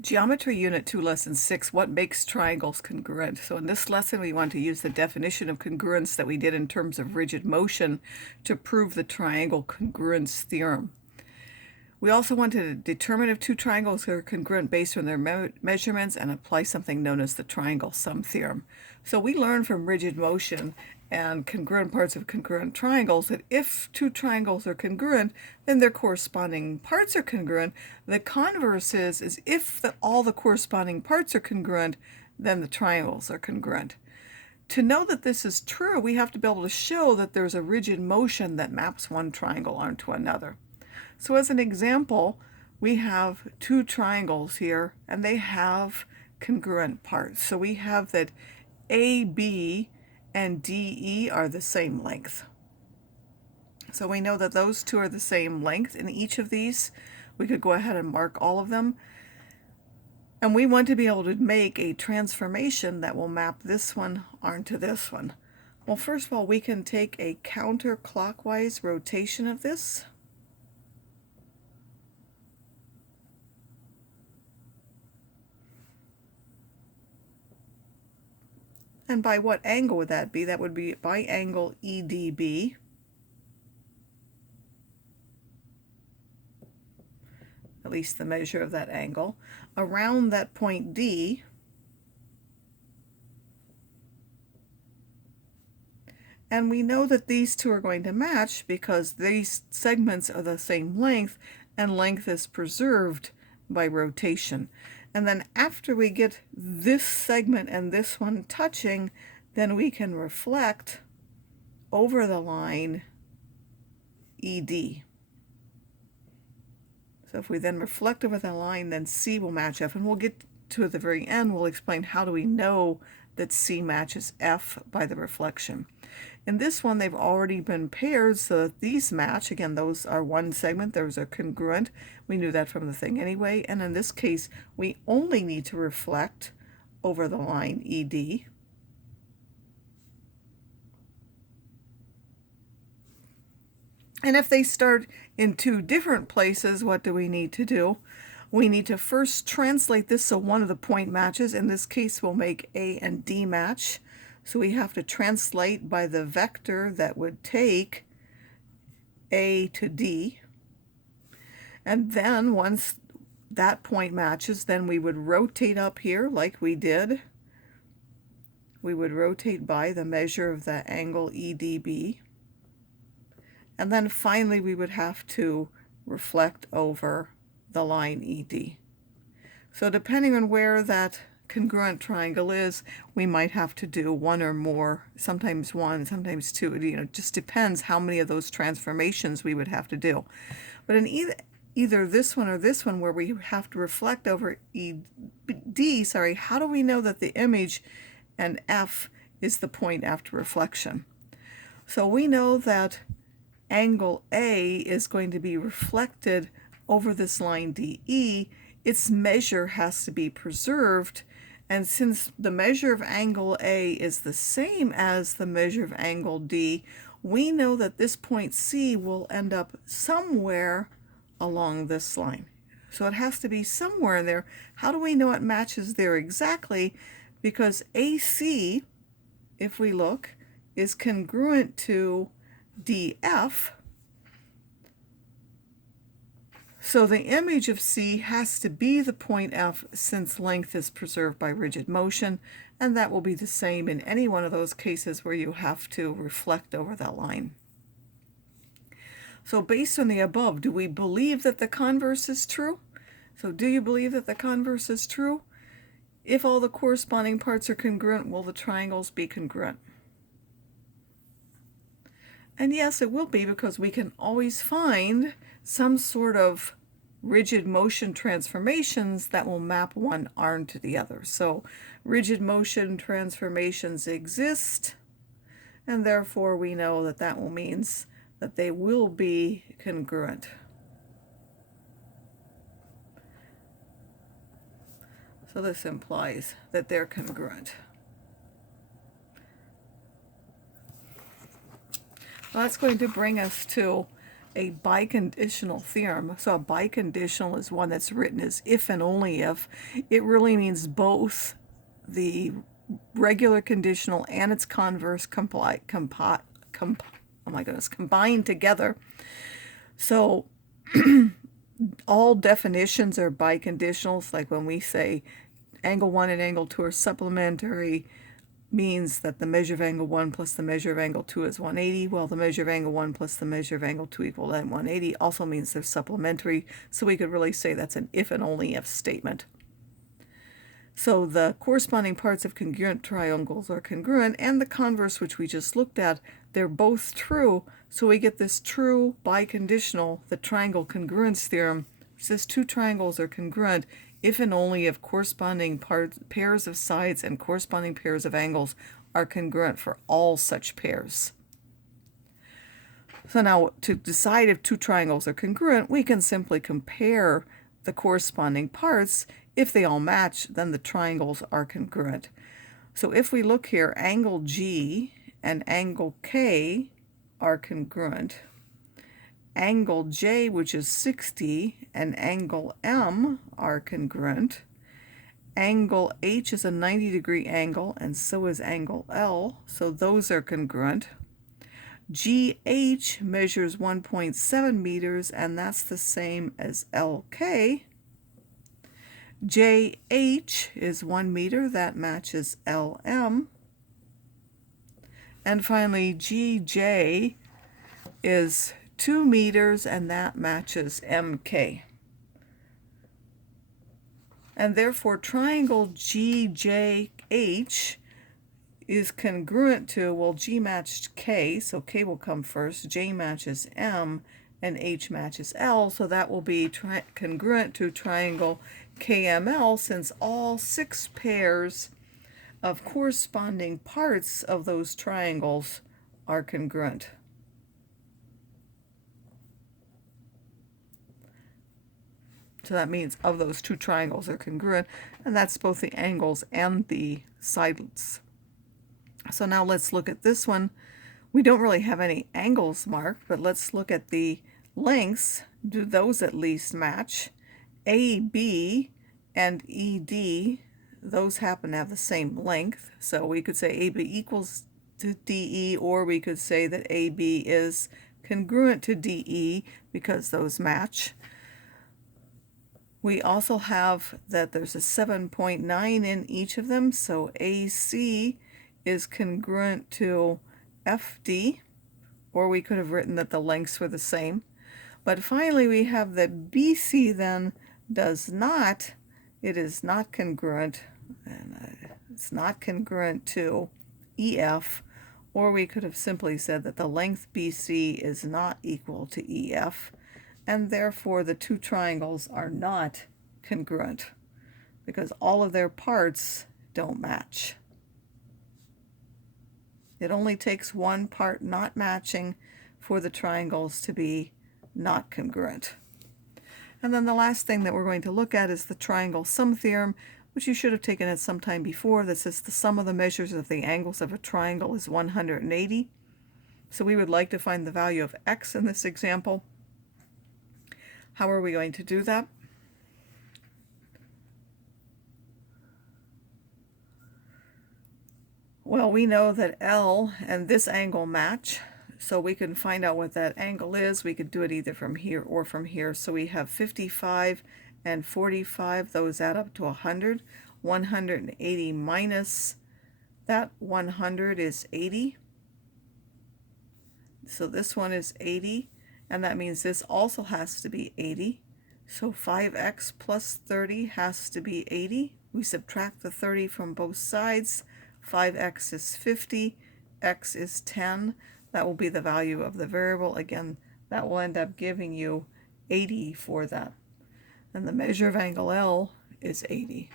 Geometry Unit 2, Lesson 6, What Makes Triangles Congruent? So in this lesson, we want to use the definition of congruence that we did in terms of rigid motion to prove the Triangle Congruence Theorem. We also want to determine if two triangles are congruent based on their measurements and apply something known as the Triangle Sum Theorem. So we learned from rigid motion and congruent parts of congruent triangles that if two triangles are congruent, then their corresponding parts are congruent. The converse is if all the corresponding parts are congruent, then the triangles are congruent. To know that this is true, we have to be able to show that there's a rigid motion that maps one triangle onto another. So as an example, we have two triangles here, and they have congruent parts. So we have that AB and DE are the same length. So we know that those two are the same length in each of these. We could go ahead and mark all of them. And we want to be able to make a transformation that will map this one onto this one. Well, first of all, we can take a counterclockwise rotation of this. And by what angle would that be? That would be by angle EDB. At least the measure of that angle, around that point D. And we know that these two are going to match because these segments are the same length, and length is preserved by rotation. And then after we get this segment and this one touching, then we can reflect over the line ED. So if we then reflect over the line, then C will match F. And we'll get to the very end, we'll explain how do we know that C matches F by the reflection. In this one, they've already been paired so that these match. Again, those are one segment, those are congruent. We knew that from the thing anyway. And in this case, we only need to reflect over the line ED. And if they start in two different places, what do we need to do? We need to first translate this so one of the point matches. In this case, we'll make A and D match. So we have to translate by the vector that would take A to D. And then once that point matches, then we would rotate up here like we did. We would rotate by the measure of the angle EDB. And then finally we would have to reflect over the line ED. So depending on where that congruent triangle is, we might have to do one or more, sometimes one, sometimes two. It just depends how many of those transformations we would have to do. But in either this one or this one where we have to reflect over ED, how do we know that the image and F is the point after reflection? So we know that angle A is going to be reflected over this line DE. Its measure has to be preserved, and since the measure of angle A is the same as the measure of angle D, we know that this point C will end up somewhere along this line. So it has to be somewhere in there. How do we know it matches there exactly? Because AC, if we look, is congruent to DF. So the image of C has to be the point F since length is preserved by rigid motion, and that will be the same in any one of those cases where you have to reflect over that line. So based on the above, do we believe that the converse is true? So do you believe that the converse is true? If all the corresponding parts are congruent, will the triangles be congruent? And yes, it will be, because we can always find some sort of rigid motion transformations that will map one arm to the other. So rigid motion transformations exist, and therefore we know that that will means that they will be congruent. So this implies that they're congruent. Well, that's going to bring us to a biconditional theorem. So a biconditional is one that's written as if and only if. It really means both the regular conditional and its converse combined together. So all definitions are biconditionals. Like when we say angle 1 and angle 2 are supplementary, means that the measure of angle 1 plus the measure of angle 2 is 180. Well, the measure of angle 1 plus the measure of angle 2 equal then 180 also means they're supplementary. So we could really say that's an if and only if statement. So the corresponding parts of congruent triangles are congruent, and the converse, which we just looked at, they're both true. So we get this true biconditional, the triangle congruence theorem, which says two triangles are congruent if and only if corresponding pairs of sides and corresponding pairs of angles are congruent for all such pairs. So now to decide if two triangles are congruent, we can simply compare the corresponding parts. If they all match, then the triangles are congruent. So if we look here, angle G and angle K are congruent. Angle J, which is 60, and angle M are congruent. Angle H is a 90-degree angle, and so is angle L, so those are congruent. GH measures 1.7 meters, and that's the same as LK. JH is 1 meter, that matches LM. And finally, GJ is 2 meters, and that matches MK. And therefore, triangle GJH is congruent to, well, G matched K, so K will come first, J matches M, and H matches L, so that will be congruent to triangle KML, since all 6 pairs of corresponding parts of those triangles are congruent. So that means of those 2 triangles are congruent, and that's both the angles and the sides. So now let's look at this one. We don't really have any angles marked, but let's look at the lengths. Do those at least match? AB and ED, those happen to have the same length. So we could say AB equals to DE, or we could say that AB is congruent to DE because those match. We also have that there's a 7.9 in each of them, so AC is congruent to FD, or we could have written that the lengths were the same. But finally we have that BC then does not, it is not congruent, and it's not congruent to EF, or we could have simply said that the length BC is not equal to EF, and therefore the 2 triangles are not congruent because all of their parts don't match. It only takes one part not matching for the triangles to be not congruent. And then the last thing that we're going to look at is the Triangle Sum Theorem, which you should have taken at some time before, that says the sum of the measures of the angles of a triangle is 180. So we would like to find the value of x in this example. How are we going to do that? Well, we know that L and this angle match, so we can find out what that angle is. We could do it either from here or from here. So we have 55 and 45, those add up to 100. 180 minus that 100 is 80. So this one is 80, and that means this also has to be 80. So 5x plus 30 has to be 80. We subtract the 30 from both sides. 5x is 50, x is 10. That will be the value of the variable. Again, that will end up giving you 80 for that. And the measure of angle L is 80.